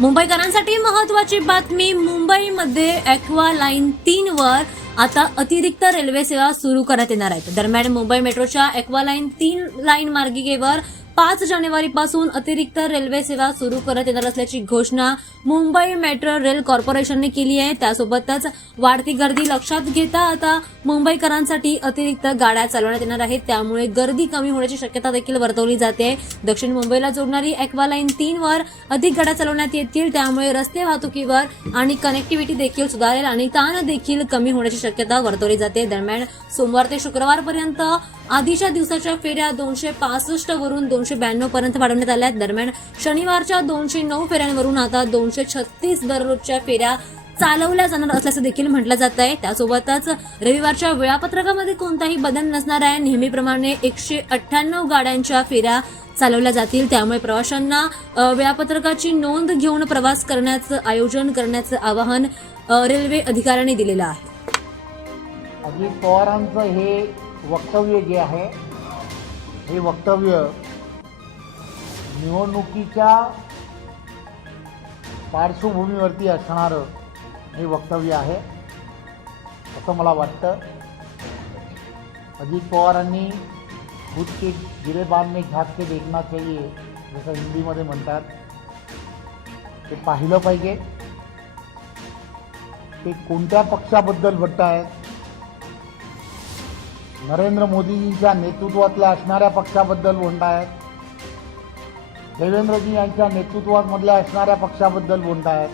मुंबईकरांसाठी महत्वाची बातमी मुंबईमध्ये ॲक्वा लाईन तीन वर आता अतिरिक्त रेल्वे सेवा सुरू करण्यात येणार आहेत. दरम्यान मुंबई मेट्रोच्या ॲक्वा लाईन तीन लाईन मार्गिकेवर पाच जानेवारीपासून अतिरिक्त रेल्वे सेवा सुरू करण्यात येणार असल्याची घोषणा मुंबई मेट्रो रेल कॉर्पोरेशनने केली आहे. त्यासोबतच वाढती गर्दी लक्षात घेता आता मुंबईकरांसाठी अतिरिक्त गाड्या चालवण्यात येणार आहेत. त्यामुळे गर्दी कमी होण्याची शक्यता देखील वर्तवली जाते. दक्षिण मुंबईला जोडणारी ॲक्वा लाईन तीन वर अधिक गाड्या चालवण्यात येतील. त्यामुळे रस्ते वाहतुकीवर आणि कनेक्टिव्हिटी देखील सुधारेल आणि ताण देखील कमी होण्याची शक्यता वर्तवली जाते. दरम्यान सोमवार ते शुक्रवारपर्यंत आधीच्या दिवसाच्या फेऱ्या दोनशे पासष्ट वरून दोनशे ब्याण्णव पर्यंत वाढवण्यात आल्या आहेत. दरम्यान शनिवारच्या दोनशे नऊ फेऱ्यांवरून आता दोनशे छत्तीस दररोजच्या फेऱ्या चालवल्या जाणार असल्याचं देखील म्हटलं जात आहे. त्यासोबतच रविवारच्या वेळापत्रकामध्ये कोणताही बदल नसणार आहे. नेहमीप्रमाणे एकशे अठ्ठ्याण्णव गाड्यांच्या फेऱ्या चालवल्या जातील. त्यामुळे प्रवाशांना वेळापत्रकाची नोंद घेऊन प्रवास करण्याचं आयोजन करण्याचं आवाहन रेल्वे अधिकाऱ्यांनी दिलेलं आहे. अजित पवारांचं हे वक्तव्य जे आहे हे वक्तव्य निवडणुकीच्या पार्श्वभूमीवरती असणारं हे वक्तव्य आहे असं मला वाटतं. अजित पवारांनी खुद के गिरेबान में झाक के देखना चाहिए जसं हिंदीमध्ये म्हणतात. ते पाहिलं पाहिजे. ते कोणत्या पक्षाबद्दल म्हणत आहेत? नरेंद्र मोदीजींच्या नेतृत्वातल्या असणाऱ्या पक्षाबद्दल म्हणतायत देवेंद्रजी यांच्या नेतृत्वामधल्या असणाऱ्या पक्षाबद्दल म्हणतायत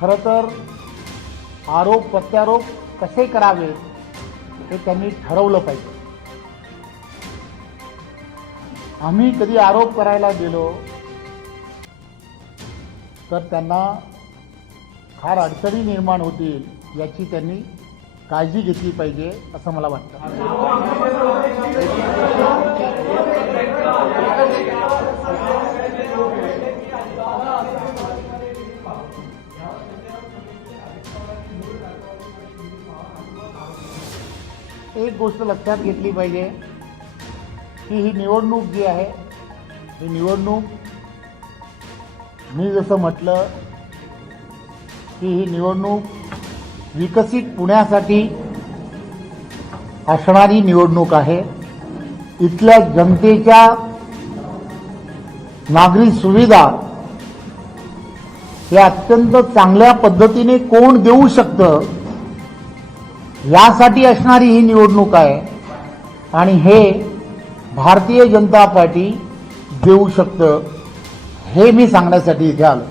खरं तर आरोप प्रत्यारोप कसे करावे हे त्यांनी ठरवलं पाहिजे. आम्ही कधी आरोप करायला गेलो तर त्यांना फार अडचणी निर्माण होतील याची त्यांनी काळजी घेतली पाहिजे असं मला वाटतं. एक गोष्ट लक्षात घेतली पाहिजे की ही निवडणूक जी आहे ही निवडणूक मी जसं म्हटलं की ही निवडणूक विकसित पुण्यासाठी असणारी निवडणूक आहे. इथल्या जनतेच्या नागरी सुविधा हे अत्यंत चांगल्या पद्धतीने कोण देऊ शकतं यासाठी असणारी ही निवडणूक आहे. आणि हे भारतीय जनता पार्टी देऊ शकतं हे मी सांगण्यासाठी इथे आलो.